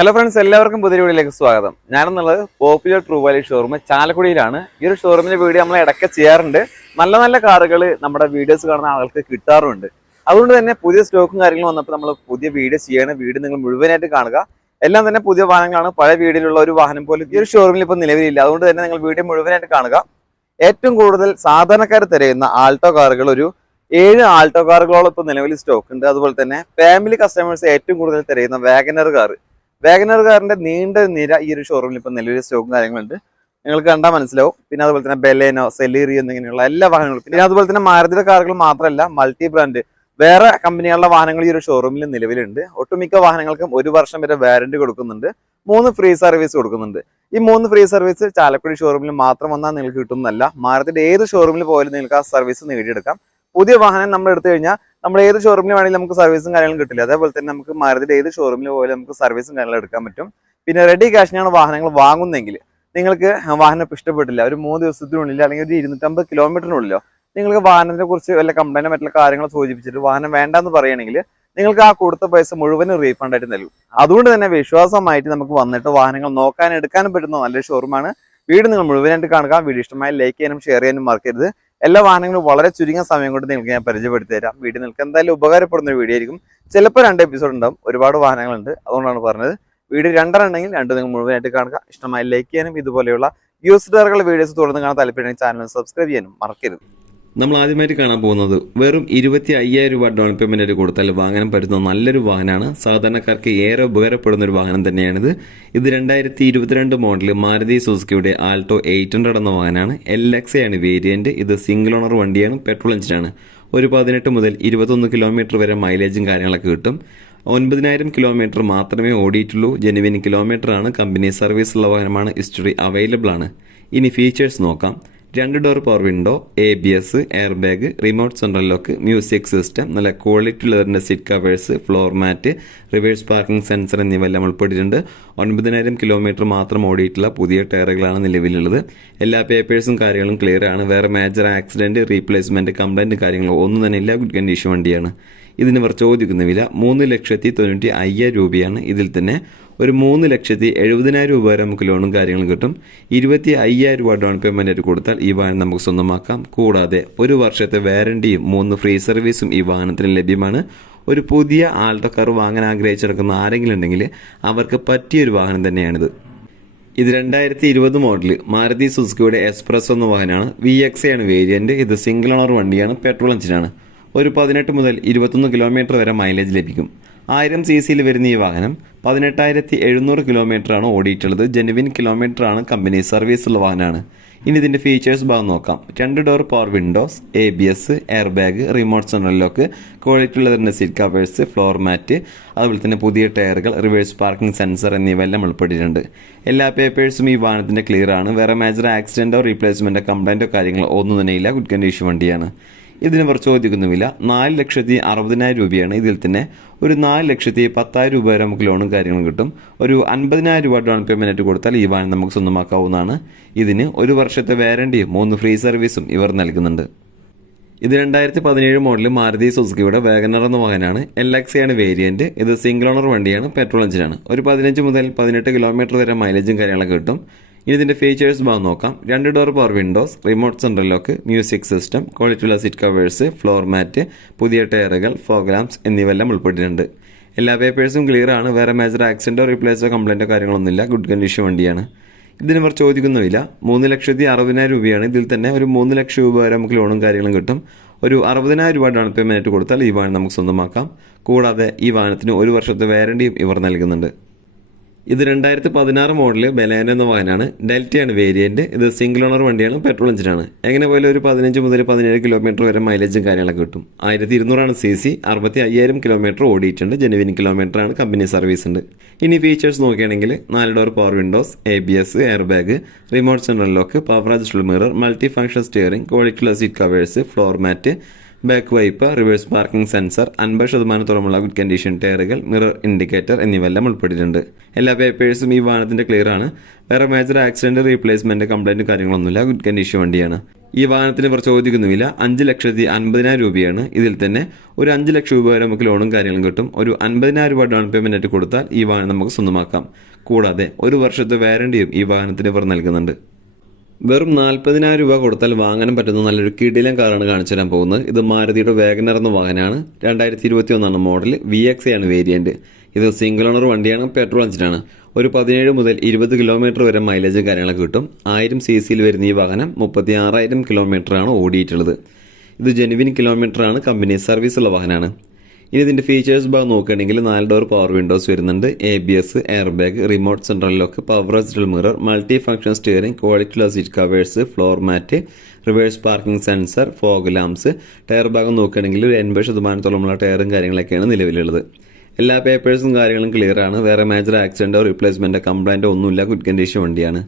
Hello friends, എല്ലാവർക്കും പുതിയ വീഡിയോയിലേക്ക് സ്വാഗതം. ഞാനെന്നുള്ളത് പോപ്പുലർ ട്രൂ വാല്യൂ ഷോറൂം ചാലക്കുടിയിലാണ്. ഈ ഒരു ഷോറൂമിന്റെ വീഡിയോ നമ്മൾ ഇടയ്ക്ക് ചെയ്യാറുണ്ട്. നല്ല നല്ല കാറുകൾ നമ്മുടെ വീഡിയോസ് കാണുന്ന ആൾക്ക് കിട്ടാറുണ്ട്. അതുകൊണ്ട് തന്നെ പുതിയ സ്റ്റോക്കും കാര്യങ്ങളും വന്നപ്പോൾ നമ്മൾ പുതിയ വീഡിയോ ചെയ്യണം. വീഡിയോ നിങ്ങൾ മുഴുവനായിട്ട് കാണുക. എല്ലാം തന്നെ പുതിയ വാഹനങ്ങളാണ്. പഴയ വീഡിയോയിലുള്ള ഒരു വാഹനം പോലും ഈ ഒരു ഷോറൂമിൽ ഇപ്പോൾ നിലവിലില്ല. അതുകൊണ്ട് തന്നെ നിങ്ങൾ വീഡിയോ മുഴുവനായിട്ട് കാണുക. ഏറ്റവും കൂടുതൽ സാധാരണക്കാർ തിരയുന്ന ആൾട്ടോ കാറുകൾ ഒരു 7 ആൾട്ടോ കാറുകളോളം ഇപ്പോൾ നിലവിൽ സ്റ്റോക്ക് ഉണ്ട്. അതുപോലെ തന്നെ ഫാമിലി കസ്റ്റമേഴ്സ് ഏറ്റവും കൂടുതൽ തിരയുന്ന വാഗനർ കാറിന്റെ നീണ്ട നിര ഈ ഒരു ഷോറൂമിൽ ഇപ്പൊ നിലവിൽ സ്റ്റോക്കും കാര്യങ്ങളുണ്ട്. നിങ്ങൾക്ക് കണ്ടാൽ മനസ്സിലാവും. പിന്നെ അതുപോലെ തന്നെ ബെലേനോ, സെലീറി എന്നിങ്ങനെയുള്ള എല്ലാ വാഹനങ്ങളും, പിന്നെ അതുപോലെ തന്നെ മാരുതിയുടെ കാറുകൾ മാത്രമല്ല മൾട്ടി ബ്രാൻഡ് വേറെ കമ്പനികളുടെ വാഹനങ്ങൾ ഈ ഒരു ഷോറൂമിൽ നിലവിലുണ്ട്. ഒട്ടുമിക്ക വാഹനങ്ങൾക്കും 1 വർഷം വരെ വാറന്റി കൊടുക്കുന്നുണ്ട്. 3 ഫ്രീ സർവീസ് കൊടുക്കുന്നുണ്ട്. ഈ 3 ഫ്രീ സർവീസ് ചാലക്കുടി ഷോറൂമിൽ മാത്രം വന്നാൽ നിങ്ങൾക്ക് കിട്ടുന്നതല്ല. മാരുതിയുടെ ഏത് ഷോറൂമിൽ പോയാലും നിങ്ങൾക്ക് ആ സർവീസ് നേടിയെടുക്കാം. പുതിയ വാഹനം നമ്മൾ എടുത്തു കഴിഞ്ഞാൽ നമ്മൾ ഏത് ഷോറൂമിൽ വേണമെങ്കിലും നമുക്ക് സർവീസും കാര്യങ്ങളും കിട്ടില്ല. അതേപോലെ തന്നെ നമുക്ക് മാരുതിയുടെ ഏത് ഷോറൂമിൽ പോയാലും നമുക്ക് സർവീസും കാര്യങ്ങളും എടുക്കാൻ പറ്റും. പിന്നെ റെഡി ക്യാഷിനാണ് വാഹനങ്ങൾ വാങ്ങുന്നതെങ്കിൽ നിങ്ങൾക്ക് വാഹനം ഇഷ്ടപ്പെട്ടില്ല, ഒരു 3 ദിവസത്തിനുള്ളിൽ അല്ലെങ്കിൽ ഒരു 250 കിലോമീറ്ററിനുള്ളിലോ നിങ്ങൾക്ക് വാഹനത്തെ കുറിച്ച് വല്ല കംപ്ലൈൻറ്റോ മറ്റുള്ള കാര്യങ്ങൾ സൂചിപ്പിച്ചിട്ട് വാഹനം വേണ്ടെന്ന് പറയുകയാണെങ്കിൽ നിങ്ങൾക്ക് ആ കൊടുത്ത പൈസ മുഴുവനും റീഫണ്ട് ആയിട്ട് നൽകും. അതുകൊണ്ട് തന്നെ വിശ്വാസമായിട്ട് നമുക്ക് വന്നിട്ട് വാഹനങ്ങൾ നോക്കാനും എടുക്കാനും പറ്റുന്ന നല്ലൊരു ഷോറൂമാണ്. വീഡിയോ നിങ്ങൾ മുഴുവനായിട്ട് കാണുക. വീഡിയോ ഇഷ്ടമായി ലൈക്ക് ചെയ്യാനും ഷെയർ ചെയ്യാനും മറക്കരുത്. എല്ലാ വാഹനങ്ങളും വളരെ ചുരുങ്ങിയ സമയം കൊണ്ട് നിങ്ങൾക്ക് ഞാൻ പരിചയപ്പെടുത്തി തരാം. വീഡിയോ നിങ്ങൾക്ക് എന്തായാലും ഉപകാരപ്പെടുന്ന ഒരു വീഡിയോ ആയിരിക്കും. ചിലപ്പോൾ 2 എപ്പിസോഡ് ഉണ്ടാവും. ഒരുപാട് വാഹനങ്ങളുണ്ട്, അതുകൊണ്ടാണ് പറഞ്ഞത്. വീഡിയോ 2 ഉണ്ടെങ്കിൽ 2 നിങ്ങൾ മുഴുവനായിട്ട് കാണുക. ഇഷ്ടമായി ലൈക്ക് ചെയ്യാനും ഇതുപോലെയുള്ള യൂസ്ഡ് കാറുകളുടെ വീഡിയോസ് തുടർന്ന് കാണാൻ താല്പര്യമുണ്ടെങ്കിൽ ചാനൽ സബ്സ്ക്രൈബ് ചെയ്യാനും മറക്കരുത്. നമ്മൾ ആദ്യമായിട്ട് കാണാൻ പോകുന്നത് വെറും 25,000 രൂപ ഡൗൺ പേയ്മെന്റ് കൊടുത്താൽ വാങ്ങാൻ പറ്റുന്ന നല്ലൊരു വാഹനമാണ്. സാധാരണക്കാർക്ക് ഏറെ ഉപകാരപ്പെടുന്ന ഒരു വാഹനം തന്നെയാണിത്. ഇത് 2022 മോഡൽ മാരുതി സുസുക്കിയുടെ ആൾട്ടോ 800 എന്ന വാഹനമാണ്. LX ആണ് വേരിയന്റ്. ഇത് സിംഗിൾ ഓണർ വണ്ടിയാണ്, പെട്രോൾ എഞ്ചിനാണ്. ഒരു 18 മുതൽ 21 കിലോമീറ്റർ വരെ മൈലേജും കാര്യങ്ങളൊക്കെ കിട്ടും. 9,000 കിലോമീറ്റർ മാത്രമേ ഓടിയിട്ടുള്ളൂ. ജെനുവിൻ കിലോമീറ്റർ ആണ്. കമ്പനി സർവീസ് ഉള്ള വാഹനമാണ്. ഹിസ്റ്ററി അവൈലബിൾ ആണ്. ഇനി ഫീച്ചേഴ്സ് നോക്കാം. 2 door power window, ABS, air bag, remote central lock, music system, നല്ല ക്വാളിറ്റി ഉള്ളതിൻ്റെ seat covers, floor mat, reverse parking sensor എന്നിവയെല്ലാം ഉൾപ്പെട്ടിട്ടുണ്ട്. 9,000 കിലോമീറ്റർ മാത്രം ഓടിയിട്ടുള്ള പുതിയ ടയറുകളാണ് നിലവിലുള്ളത്. എല്ലാ പേപ്പേഴ്സും കാര്യങ്ങളും ക്ലിയർ ആണ്. വേറെ മേജർ ആക്സിഡന്റ്, റീപ്ലേസ്മെന്റ്, കംപ്ലൈന്റ് കാര്യങ്ങളോ ഒന്നും തന്നെ ഇല്ല. ഗുഡ് കണ്ടീഷൻ വണ്ടിയാണ്. ഇതിന് ഇവർ ചോദിക്കുന്ന വില 3,95,000 രൂപയാണ്. ഇതിൽ തന്നെ ഒരു 3,70,000 രൂപ വരെ നമുക്ക് ലോണും കാര്യങ്ങളും കിട്ടും. 25,000 രൂപ ഡൗൺ പേയ്മെന്റ് ആയിട്ട് കൊടുത്താൽ ഈ വാഹനം നമുക്ക് സ്വന്തമാക്കാം. കൂടാതെ 1 വർഷത്തെ വാറന്റിയും 3 ഫ്രീ സർവീസും ഈ വാഹനത്തിന് ലഭ്യമാണ്. ഒരു പുതിയ ആൾട്ടോ കാർ വാങ്ങാൻ ആഗ്രഹിച്ചെടുക്കുന്ന ആരെങ്കിലും ഉണ്ടെങ്കിൽ അവർക്ക് പറ്റിയൊരു വാഹനം തന്നെയാണിത്. ഇത് 2020 മോഡൽ മാരുതി സുസുക്കിയുടെ എക്സ്പ്രസ് എന്ന വാഹനമാണ്. VX ആണ് വേരിയന്റ്. ഇത് സിംഗിൾ ഓണർ വണ്ടിയാണ്, പെട്രോൾ എഞ്ചിനാണ്. ഒരു 18 മുതൽ 21 കിലോമീറ്റർ വരെ മൈലേജ് ലഭിക്കും. 1000 cc വരുന്ന ഈ വാഹനം 18,700 കിലോമീറ്ററാണ് ഓടിയിട്ടുള്ളത്. ജെനുവിൻ കിലോമീറ്റർ ആണ്. കമ്പനി സർവീസ് ഉള്ള വാഹനമാണ്. ഇനി ഇതിന്റെ ഫീച്ചേഴ്സ് ഭാഗം നോക്കാം. 2 door power windows, ABS, air bag, remote central lock, quality ഉള്ളതിന്റെ സീറ്റ് കവേഴ്സ്, ഫ്ലോർ മാറ്റ്, അതുപോലെ തന്നെ പുതിയ ടയറുകൾ, റിവേഴ്സ് പാർക്കിംഗ് സെൻസർ എന്നിവയെല്ലാം ഉൾപ്പെട്ടിട്ടുണ്ട്. എല്ലാ പേപ്പേഴ്സും ഈ വാഹനത്തിന്റെ ക്ലിയർ ആണ്. വേറെ മേജർ ആക്സിഡന്റോ റീപ്ലേസ്മെന്റോ കംപ്ലൈന്റോ കാര്യങ്ങളോ ഒന്നും തന്നെ ഇല്ല. ഗുഡ് കണ്ടീഷൻ വണ്ടിയാണ്. ഇതിന് ഇവർ ചോദിക്കുന്ന വില 4,60,000 രൂപയാണ്. ഇതിൽ തന്നെ ഒരു 4,10,000 രൂപ വരെ നമുക്ക് ലോണും കാര്യങ്ങളും കിട്ടും. ഒരു 50,000 രൂപ ഡൗൺ പേയ്മെന്റ് കൊടുത്താൽ ഈ വാഹനം നമുക്ക് സ്വന്തമാക്കാവുന്നതാണ്. ഇതിന് 1 വർഷത്തെ വാറന്റിയും 3 ഫ്രീ സർവീസും ഇവർ നൽകുന്നുണ്ട്. ഇത് 2017 മോഡൽ മാരുതി സുസുക്കിയുടെ വാഗനർ എന്ന വാഹനമാണ്. LX ആണ് വേരിയന്റ്. ഇത് സിംഗിൾ ഓണർ വണ്ടിയാണ്, പെട്രോൾ എഞ്ചിനാണ്. ഒരു 15 മുതൽ 18 കിലോമീറ്റർ വരെ മൈലേജും കാര്യങ്ങളൊക്കെ കിട്ടും. ഇനി ഇതിന്റെ ഫീച്ചേഴ്സ് ഭാഗം നോക്കാം. 2 door power Windows, remote central lock, music system, ക്വാളിറ്റിയുള്ള സീറ്റ് കവേഴ്സ്, ഫ്ലോർ മാറ്റ്, പുതിയ ടയറുകൾ, ഫോഗ് ലാംപ്സ് എന്നിവയെല്ലാം ഉൾപ്പെട്ടിട്ടുണ്ട്. എല്ലാ പേപ്പേഴ്സും ക്ലിയർ ആണ്. വേറെ മേജർ ആക്സിഡന്റോ റീപ്ലേസോ കംപ്ലൈന്റോ കാര്യങ്ങളൊന്നുമില്ല. ഗുഡ് കണ്ടീഷൻ വണ്ടിയാണ്. ഇതിന് ഇവർ ചോദിക്കുന്ന വില 3,60,000 രൂപയാണ്. ഇതിൽ തന്നെ ഒരു 3 ലക്ഷം രൂപ വരെ നമുക്ക് ലോണും കാര്യങ്ങളും കിട്ടും. ഒരു 60,000 രൂപ ഡൗൺ പേയ്മെന്റ് കൊടുത്താൽ ഈ വാഹനം നമുക്ക് സ്വന്തമാക്കാം. കൂടാതെ ഈ വാഹനത്തിന് 1 വർഷത്തെ വാറന്റിയും ഇവർ നൽകുന്നുണ്ട്. ഇത് 2016 മോഡല് ബെലേനോ എന്ന വാഹനമാണ്. ഡെൽറ്റയാണ് വേരിയന്റ്. ഇത് സിംഗിൾ ഓണർ വണ്ടിയാണ്, പെട്രോൾ എഞ്ചിനാണ്. എങ്ങനെ പോലും ഒരു 15 മുതൽ 17 കിലോമീറ്റർ വരെ മൈലേജും കാര്യങ്ങളൊക്കെ കിട്ടും. 1200 cc, 65,000 കിലോമീറ്റർ ഓടിയിട്ടുണ്ട്. ജെനുവിൻ കിലോമീറ്റർ ആണ്. കമ്പനി സർവീസ് ഉണ്ട്. ഇനി ഫീച്ചേഴ്സ് നോക്കുകയാണെങ്കിൽ 4 door power windows, ABS, air bag, remote central lock, power adjustable mirror, multi function steering, ക്വാളിറ്റിയുള്ള seat covers, floor mat, back wipe, reverse parking sensor, 50% തുറമുള്ള good condition ടയറുകൾ, mirror indicator എന്നിവയെല്ലാം ഉൾപ്പെട്ടിട്ടുണ്ട്. എല്ലാ പേപ്പേഴ്സും ഈ വാഹനത്തിന്റെ ക്ലിയർ ആണ്. വേറെ മേജർ ആക്സിഡന്റ് റീപ്ലേസ്മെന്റ് കംപ്ലൈന്റ് കാര്യങ്ങളൊന്നുമില്ല. ഗുഡ് കണ്ടീഷൻ വണ്ടിയാണ്. ഈ വാഹനത്തിന് ഇവർ ചോദിക്കുന്ന വില 5,50,000 രൂപയാണ്. ഇതിൽ തന്നെ ഒരു 5 ലക്ഷം രൂപ വരെ നമുക്ക് ലോണും കാര്യങ്ങളും കിട്ടും. ഒരു 50,000 രൂപ ഡൗൺ പേയ്മെന്റ് ആയിട്ട് കൊടുത്താൽ ഈ വാഹനം നമുക്ക് സ്വന്തമാക്കാം. കൂടാതെ ഒരു വർഷത്തെ വാറണ്ടിയും ഈ വാഹനത്തിന് ഇവർ നൽകുന്നുണ്ട്. വെറും 40,000 രൂപ കൊടുത്താൽ വാങ്ങാൻ പറ്റുന്ന നല്ലൊരു കിടിലൻ കാറാണ് കാണിച്ചു തരാൻ പോകുന്നത്. ഇത് മാരുതിയുടെ വാഗനർ എന്ന വാഹനമാണ്. 2021 മോഡൽ VXA ആണ് വേരിയന്റ്. ഇത് സിംഗിൾ ഓണർ വണ്ടിയാണ്, പെട്രോൾ എഞ്ചിനാണ്. ഒരു 17 മുതൽ 20 കിലോമീറ്റർ വരെ മൈലേജ് കാര്യങ്ങളൊക്കെ കിട്ടും. 1000 cc വരുന്ന ഈ വാഹനം 36,000 കിലോമീറ്ററാണ് ഓടിയിട്ടുള്ളത്. ഇത് ജെനുവിൻ കിലോമീറ്ററാണ്, കമ്പനി സർവീസ് ഉള്ള വാഹനമാണ്. ഇനി ഇതിന്റെ ഫീച്ചേഴ്സ് ഭാഗം നോക്കുകയാണെങ്കിൽ 4 ഡോർ പവർ വിൻഡോസ് വരുന്നുണ്ട്, ABS, air bag, remote central lock, power adjustable mirror, multi function steering, quality seat covers, floor mat, reverse parking sensor, fog lamps. Tyre ഭാഗം നോക്കുകയാണെങ്കിൽ ഒരു 80% ടയറും കാര്യങ്ങളൊക്കെയാണ് നിലവിലുള്ളത്. എല്ലാ പേപ്പേഴ്സും കാര്യങ്ങളും ക്ലിയർ ആണ്. വേറെ മേജർ ആക്സിഡന്റോ റീപ്ലേസ്മെന്റോ കംപ്ലൈന്റോ ഒന്നുമില്ല. ഗുഡ് കണ്ടീഷൻ വണ്ടിയാണ്.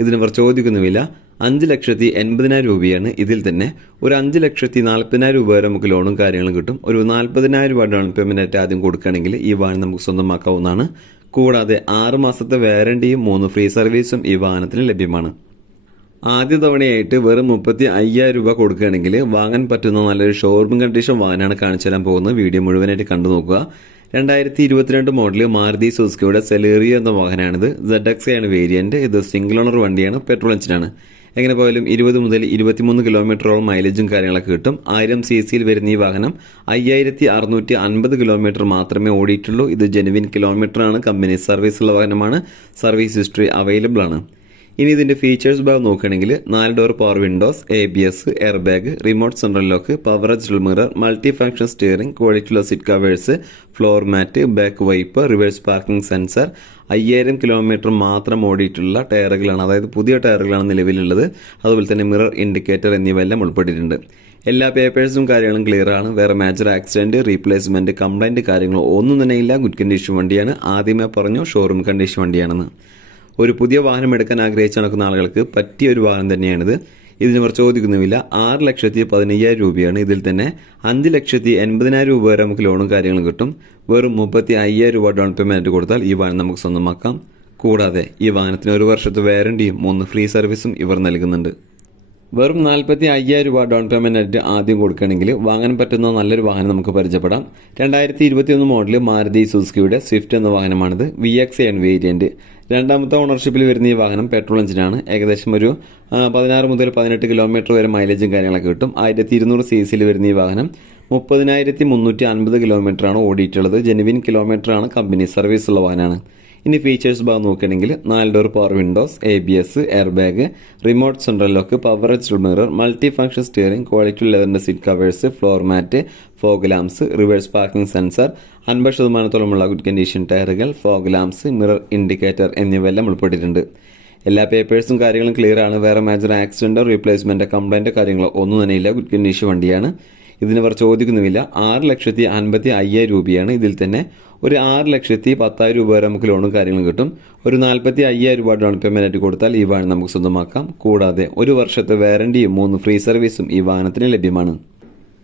ഇതിന് ഇവർ ചോദിക്കുന്ന വില 5,80,000 രൂപയാണ്. ഇതിൽ തന്നെ ഒരു 5,40,000 രൂപ വരെ നമുക്ക് ലോണും കാര്യങ്ങളും കിട്ടും. ഒരു 40,000 രൂപ ഡൗൺ പേയ്മെന്റ് ആയിട്ട് ആദ്യം കൊടുക്കുകയാണെങ്കിൽ ഈ വാഹനം നമുക്ക് സ്വന്തമാക്കാവുന്നതാണ്. കൂടാതെ 6 മാസത്തെ വാറണ്ടിയും 3 ഫ്രീ സർവീസും ഈ വാഹനത്തിന് ലഭ്യമാണ്. ആദ്യ തവണയായിട്ട് വെറും 35,000 രൂപ കൊടുക്കുകയാണെങ്കിൽ വാങ്ങാൻ പറ്റുന്ന നല്ലൊരു ഷോറൂം കണ്ടീഷൻ വാഹനമാണ് കാണിച്ചു തരാൻ പോകുന്നത്. വീഡിയോ മുഴുവനായിട്ട് കണ്ടു നോക്കുക. 2022 മോഡൽ മാരുതി സുസുക്കിയുടെ സെലേറിയോ എന്ന വാഹനമാണിത്. ZXA ആണ് വേരിയന്റ്. ഇത് സിംഗിൾ ഓണർ വണ്ടിയാണ്, പെട്രോൾ എഞ്ചിനാണ്. എങ്ങനെ പോയാലും 20 മുതൽ 23 കിലോമീറ്ററോളം മൈലേജും കാര്യങ്ങളൊക്കെ കിട്ടും. 1000 cc വരുന്ന ഈ വാഹനം 5,650 കിലോമീറ്റർ മാത്രമേ ഓടിയിട്ടുള്ളൂ. ഇത് ജെനുവിൻ കിലോമീറ്ററാണ്, കമ്പനി സർവീസ് ഉള്ള വാഹനമാണ്. സർവീസ് ഹിസ്റ്ററി അവൈലബിൾ ആണ്. ഇനി ഇതിന്റെ ഫീച്ചേഴ്സ് ഭാഗം നോക്കുകയാണെങ്കിൽ 4 door power windows, ABS, air bag, remote central lock, power adjustable mirror, multi function steering, quality seat covers, floor mat, back wiper, reverse parking sensor. 5000 kilometre മാത്രം ഓടിയിട്ടുള്ള ടയറുകളാണ്, അതായത് പുതിയ ടയറുകളാണ് നിലവിലുള്ളത്. അതുപോലെ തന്നെ മിറർ ഇൻഡിക്കേറ്റർ എന്നിവയെല്ലാം ഉൾപ്പെട്ടിട്ടുണ്ട്. എല്ലാ പേപ്പേഴ്സും കാര്യങ്ങളും ക്ലിയർ ആണ്. വേറെ മേജർ ആക്സിഡന്റ് റീപ്ലേസ്മെന്റ് കംപ്ലൈന്റ് കാര്യങ്ങളോ ഒന്നും തന്നെ ഇല്ല. ഗുഡ് കണ്ടീഷൻ വണ്ടിയാണ്. ആദ്യമേ പറഞ്ഞു ഷോറൂം കണ്ടീഷൻ വണ്ടിയാണെന്ന്. ഒരു പുതിയ വാഹനം എടുക്കാൻ ആഗ്രഹിച്ച് നടക്കുന്ന ആളുകൾക്ക് പറ്റിയ ഒരു വാഹനം തന്നെയാണിത്. ഇതിന് ഇവർ ചോദിക്കുന്നുമില്ല 6,15,000 രൂപയാണ്. ഇതിൽ തന്നെ 5,80,000 രൂപ വരെ നമുക്ക് ലോണും കാര്യങ്ങളും കിട്ടും. വെറും 35,000 രൂപ ഡൗൺ പേയ്മെന്റ് കൊടുത്താൽ ഈ വാഹനം നമുക്ക് സ്വന്തമാക്കാം. കൂടാതെ ഈ വാഹനത്തിന് 1 വർഷത്തെ വാറണ്ടിയും 3 ഫ്രീ സർവീസും ഇവർ നൽകുന്നുണ്ട്. വെറും 45,000 രൂപ ഡൗൺ പേയ്മെന്റ് ആയിട്ട് ആദ്യം കൊടുക്കുകയാണെങ്കിൽ വാങ്ങാൻ പറ്റുന്ന നല്ലൊരു വാഹനം നമുക്ക് പരിചയപ്പെടാം. 2021 മോഡൽ മാരുതി സുസുക്കിയുടെ സ്വിഫ്റ്റ് എന്ന വാഹനമാണിത്. VXA ആണ് വേരിയന്റ്. രണ്ടാമത്തെ ഓണർഷിപ്പിൽ വരുന്ന ഈ വാഹനം പെട്രോൾ എഞ്ചിനാണ്. ഏകദേശം ഒരു 16 മുതൽ 18 കിലോമീറ്റർ വരെ മൈലേജും കാര്യങ്ങളൊക്കെ കിട്ടും. 1200 cc വരുന്ന ഈ വാഹനം 30,350 കിലോമീറ്ററാണ് ഓടിയിട്ടുള്ളത്. ജെനുവിൻ കിലോമീറ്ററാണ്, കമ്പനി സർവീസ് ഉള്ള വാഹനമാണ്. ഇനി ഫീച്ചേഴ്സ് ഭാഗം നോക്കുകയാണെങ്കിൽ 4 door power windows, ABS, air bag, remote central lock, power adjustable mirror, multi function steering, quality ലെതറിന്റെ seat covers, floor mat, fog lamps, reverse parking sensor, 50%-ഓളമുള്ള ഗുഡ് കണ്ടീഷൻ ടയറുകൾ, fog lamps, mirror indicator എന്നിവയെല്ലാം ഉൾപ്പെട്ടിട്ടുണ്ട്. എല്ലാ പേപ്പേഴ്സും കാര്യങ്ങളും clear ആണ്. വേറെ major ആക്സിഡന്റോ റീപ്ലേസ്മെന്റോ കംപ്ലൈന്റോ കാര്യങ്ങളോ ഒന്നും തന്നെ ഇല്ല. ഗുഡ് കണ്ടീഷൻ വണ്ടിയാണ്. ഇതിനവർ ചോദിക്കുന്നുമില്ല 6,50,000 രൂപയാണ്. ഇതിൽ തന്നെ ഒരു 6,10,000 രൂപ വരെ നമുക്ക് ലോണും കാര്യങ്ങളും കിട്ടും. ഒരു 45,000 രൂപ ഡൗൺ പേയ്മെന്റ് ആയിട്ട് കൊടുത്താൽ ഈ വാഹനം നമുക്ക് സ്വന്തമാക്കാം. കൂടാതെ 1 വർഷത്തെ വാറണ്ടിയും 3 ഫ്രീ സർവീസും ഈ വാഹനത്തിന് ലഭ്യമാണ്.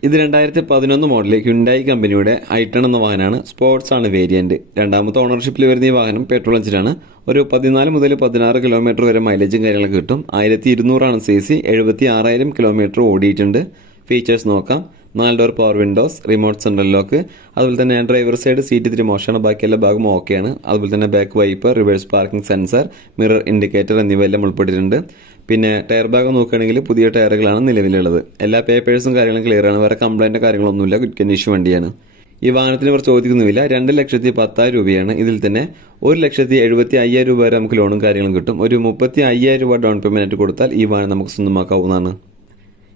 ഇത് 2011 മോഡൽ ഹ്യുണ്ടായി കമ്പനിയുടെ ഐട്ടൺ എന്ന വാഹനമാണ്. സ്പോർട്സ് ആണ് വേരിയന്റ്. രണ്ടാമത്തെ ഓണർഷിപ്പിൽ വരുന്ന ഈ വാഹനം പെട്രോൾ എഞ്ചിനാണ്. ഒരു 14 മുതൽ 16 കിലോമീറ്റർ വരെ മൈലേജും കാര്യങ്ങളൊക്കെ കിട്ടും. 1200 cc, 76,000 കിലോമീറ്റർ ഓടിയിട്ടുണ്ട്. ഫീച്ചേഴ്സ് നോക്കാം. 4 door power Windows, remote central lock, അതുപോലെ തന്നെ ഡ്രൈവർ സൈഡ് സീറ്റ് ഇത്തിരി മോശമാണ്, ബാക്കി എല്ലാ ഭാഗം ഓക്കെയാണ്. അതുപോലെ തന്നെ back wiper, reverse parking sensor, mirror indicator എന്നിവയെല്ലാം ഉൾപ്പെട്ടിട്ടുണ്ട്. പിന്നെ ടയർ ഭാഗം നോക്കുകയാണെങ്കിൽ പുതിയ ടയറുകളാണ് നിലവിലുള്ളത്. എല്ലാ പേപ്പേഴ്സും കാര്യങ്ങളും ക്ലിയർ ആണ്. വേറെ കംപ്ലൈന്റ് കാര്യങ്ങളൊന്നുമില്ല. ഗുഡ് കണ്ടീഷൻ വണ്ടിയാണ്. ഈ വാഹനത്തിന് ഇവർ ചോദിക്കുന്നുമില്ല 2,10,10,000 രൂപയാണ്. ഇതിൽ തന്നെ 1,70,500 രൂപ വരെ നമുക്ക് ലോണും കാര്യങ്ങളും കിട്ടും. ഒരു 35,000 രൂപ ഡൗൺ പേയ്മെന്റ് ആയിട്ട് കൊടുത്താൽ ഈ വാഹനം നമുക്ക് സ്വന്തമാക്കാവുന്നതാണ്.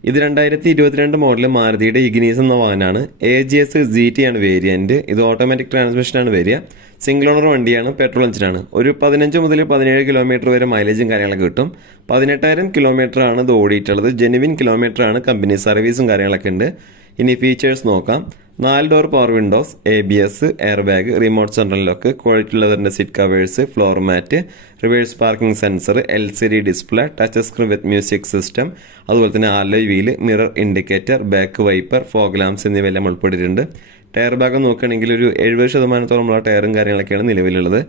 ഇത് 2022 മോഡൽ മാരുതിയുടെ ഇഗ്നീസ് എന്ന വാഹനമാണ്. AGS GT ആണ് വേരിയന്റ്. ഇത് ഓട്ടോമാറ്റിക് ട്രാൻസ്മിഷനാണ് വരിക. സിംഗിൾ ഓണർ വണ്ടിയാണ്, പെട്രോൾ എഞ്ചിനാണ്. ഒരു 15 മുതൽ 17 കിലോമീറ്റർ വരെ മൈലേജും കാര്യങ്ങളൊക്കെ കിട്ടും. 18,000 കിലോമീറ്റർ ആണ് ഇത് ഓടിയിട്ടുള്ളത്. ജെനുവിൻ കിലോമീറ്റർ ആണ്, കമ്പനി സർവീസും കാര്യങ്ങളൊക്കെ ഉണ്ട്. ഇനി ഫീച്ചേഴ്സ് നോക്കാം. 4 door power windows, ABS, air bag, remote central lock, quality ലെതറിന്റെ seat covers, floor mat, reverse parking sensor, LCD display, touch screen with music system, അതുപോലെ തന്നെ alloy wheel, mirror indicator, back wiper, fog lamps എന്നിവയെല്ലാം ഉൾപ്പെട്ടിട്ടുണ്ട്. Tyre ഭാഗം നോക്കുകയാണെങ്കിൽ ഒരു 70% ടയറും കാര്യങ്ങളൊക്കെയാണ് നിലവിലുള്ളത്.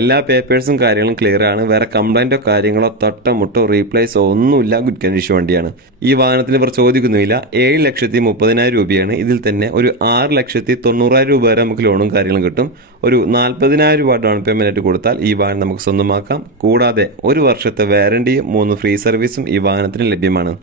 എല്ലാ പേപ്പേഴ്സും കാര്യങ്ങളും ക്ലിയർ ആണ്. വേറെ കംപ്ലൈന്റോ കാര്യങ്ങളോ തട്ടോ മുട്ടോ റീപ്ലേസോ ഒന്നുമില്ല. ഗുഡ് കണ്ടീഷൻ വണ്ടിയാണ്. ഈ വാഹനത്തിന് ഇവർ ചോദിക്കുന്നില്ല. 7,30,000 രൂപയാണ്. ഇതിൽ തന്നെ ഒരു 6,90,000 രൂപ വരെ നമുക്ക് ലോണും കാര്യങ്ങളും കിട്ടും. ഒരു 40,000 രൂപ ഡൗൺ പേയ്മെന്റ് ആയിട്ട് കൊടുത്താൽ ഈ വാഹനം നമുക്ക് സ്വന്തമാക്കാം. കൂടാതെ 1 വർഷത്തെ വാറണ്ടിയും 3 ഫ്രീ സർവീസും ഈ വാഹനത്തിന് ലഭ്യമാണ്.